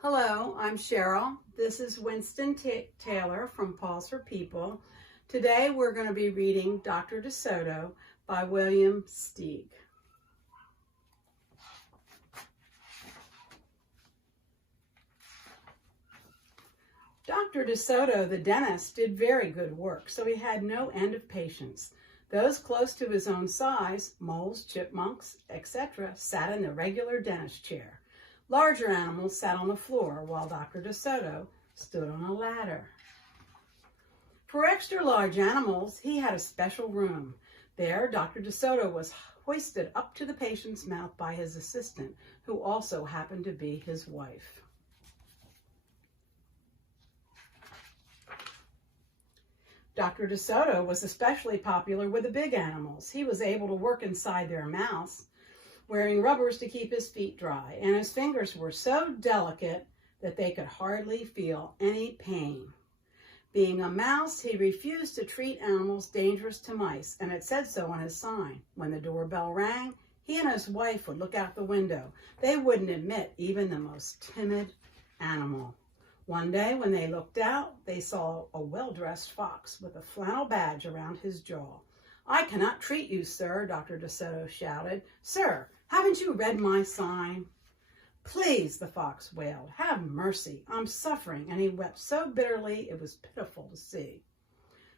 Hello, I'm Cheryl. This is Winston Taylor from Paws for People. Today we're going to be reading Dr. DeSoto by William Steig. Dr. DeSoto, the dentist, did very good work, so he had no end of patients. Those close to his own size, moles, chipmunks, etc., sat in the regular dentist chair. Larger animals sat on the floor, while Dr. DeSoto stood on a ladder. For extra large animals, he had a special room. There, Dr. DeSoto was hoisted up to the patient's mouth by his assistant, who also happened to be his wife. Dr. DeSoto was especially popular with the big animals. He was able to work inside their mouths, wearing rubbers to keep his feet dry, and his fingers were so delicate that they could hardly feel any pain. Being a mouse, he refused to treat animals dangerous to mice, and it said so on his sign. When the doorbell rang, he and his wife would look out the window. They wouldn't admit even the most timid animal. One day, when they looked out, they saw a well-dressed fox with a flannel badge around his jaw. "I cannot treat you, sir," Dr. DeSoto shouted. "Sir, haven't you read my sign?" "Please," the fox wailed, "have mercy. I'm suffering," and he wept so bitterly it was pitiful to see.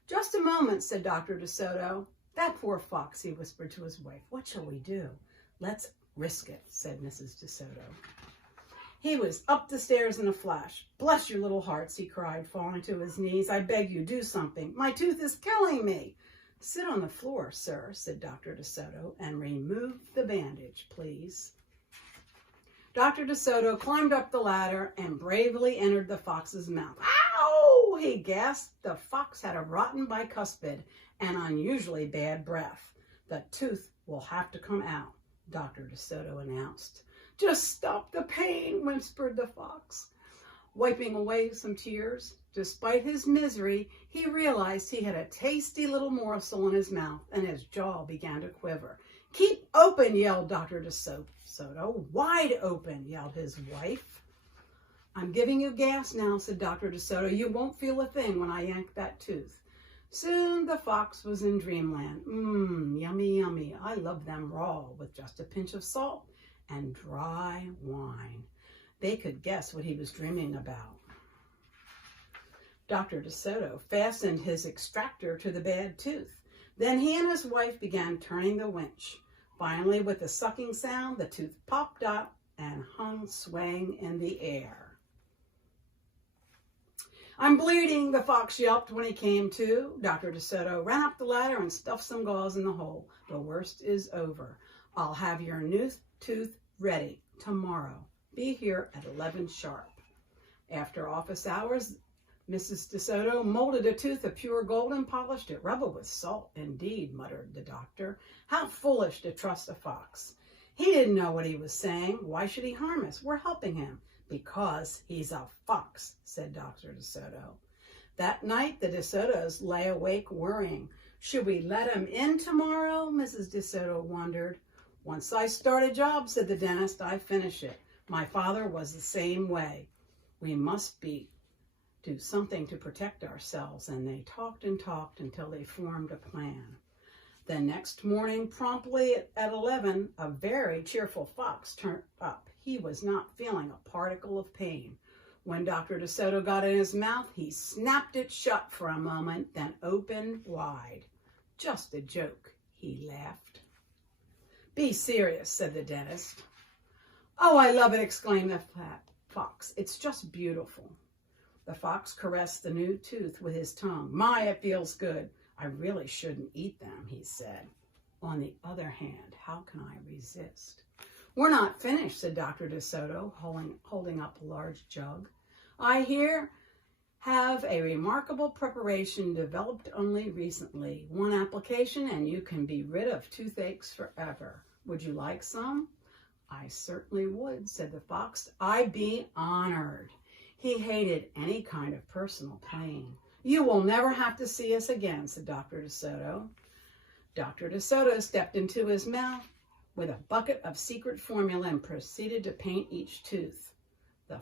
"Just a moment," said Dr. DeSoto. "That poor fox," he whispered to his wife. "What shall we do?" "Let's risk it," said Mrs. DeSoto. He was up the stairs in a flash. "Bless your little hearts," he cried, falling to his knees. "I beg you, do something. My tooth is killing me." "Sit on the floor, sir," said Dr. DeSoto, "and remove the bandage, please." Dr. DeSoto climbed up the ladder and bravely entered the fox's mouth. "Ow!" he gasped. The fox had a rotten bicuspid and unusually bad breath. "The tooth will have to come out," Dr. DeSoto announced. "Just stop the pain," whispered the fox. Wiping away some tears, despite his misery, he realized he had a tasty little morsel in his mouth, and his jaw began to quiver. "Keep open," yelled Dr. DeSoto. "Wide open," yelled his wife. "I'm giving you gas now," said Dr. DeSoto. "You won't feel a thing when I yank that tooth." Soon the fox was in dreamland. Yummy, yummy. I love them raw, with just a pinch of salt and dry wine. They could guess what he was dreaming about. Dr. DeSoto fastened his extractor to the bad tooth. Then he and his wife began turning the winch. Finally, with a sucking sound, the tooth popped out and hung swaying in the air. "I'm bleeding," the fox yelped when he came to. Dr. DeSoto ran up the ladder and stuffed some gauze in the hole. "The worst is over. I'll have your new tooth ready tomorrow. Be here at 11 sharp." After office hours, Mrs. DeSoto molded a tooth of pure gold and polished it. "Rub it with salt, indeed," muttered the doctor. "How foolish to trust a fox. He didn't know what he was saying. Why should he harm us? We're helping him." "Because he's a fox," said Dr. DeSoto. That night, the DeSotos lay awake worrying. "Should we let him in tomorrow?" Mrs. DeSoto wondered. "Once I start a job," said the dentist, "I finish it. My father was the same way. We must do something to protect ourselves." And they talked and talked until they formed a plan. The next morning, promptly at 11, a very cheerful fox turned up. He was not feeling a particle of pain. When Dr. DeSoto got in his mouth, he snapped it shut for a moment, then opened wide. "Just a joke," he laughed. "Be serious," said the dentist. "Oh, I love it," exclaimed the fat fox. "It's just beautiful." The fox caressed the new tooth with his tongue. "My, it feels good. I really shouldn't eat them," he said. "On the other hand, how can I resist?" "We're not finished," said Dr. DeSoto, holding up a large jug. "I have a remarkable preparation developed only recently. One application and you can be rid of toothaches forever. Would you like some?" "I certainly would," said the fox. "I'd be honored." He hated any kind of personal pain. "You will never have to see us again," said Dr. DeSoto. Dr. DeSoto stepped into his mouth with a bucket of secret formula and proceeded to paint each tooth. The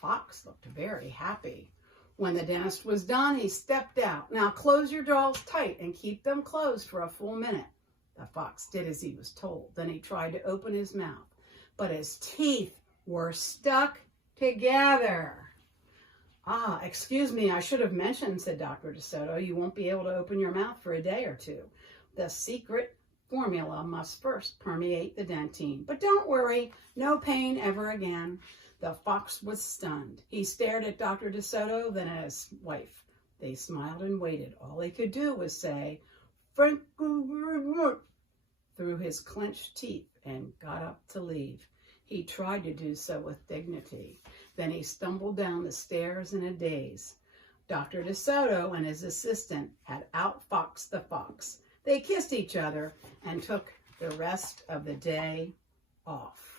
fox looked very happy. When the dentist was done, he stepped out. Now close your jaws tight and keep them closed for a full minute. The fox did as he was told. Then he tried to open his mouth, but his teeth were stuck together. Ah, excuse me, I should have mentioned, said Dr. DeSoto, you won't be able to open your mouth for a day or two. The secret formula must first permeate the dentine. But don't worry, no pain ever again. The fox was stunned. He stared at Dr. DeSoto, then at his wife. They smiled and waited. All he could do was say, "Thank you very much," through his clenched teeth, and got up to leave. He tried to do so with dignity. Then he stumbled down the stairs in a daze. Dr. DeSoto and his assistant had outfoxed the fox. They kissed each other and took the rest of the day off.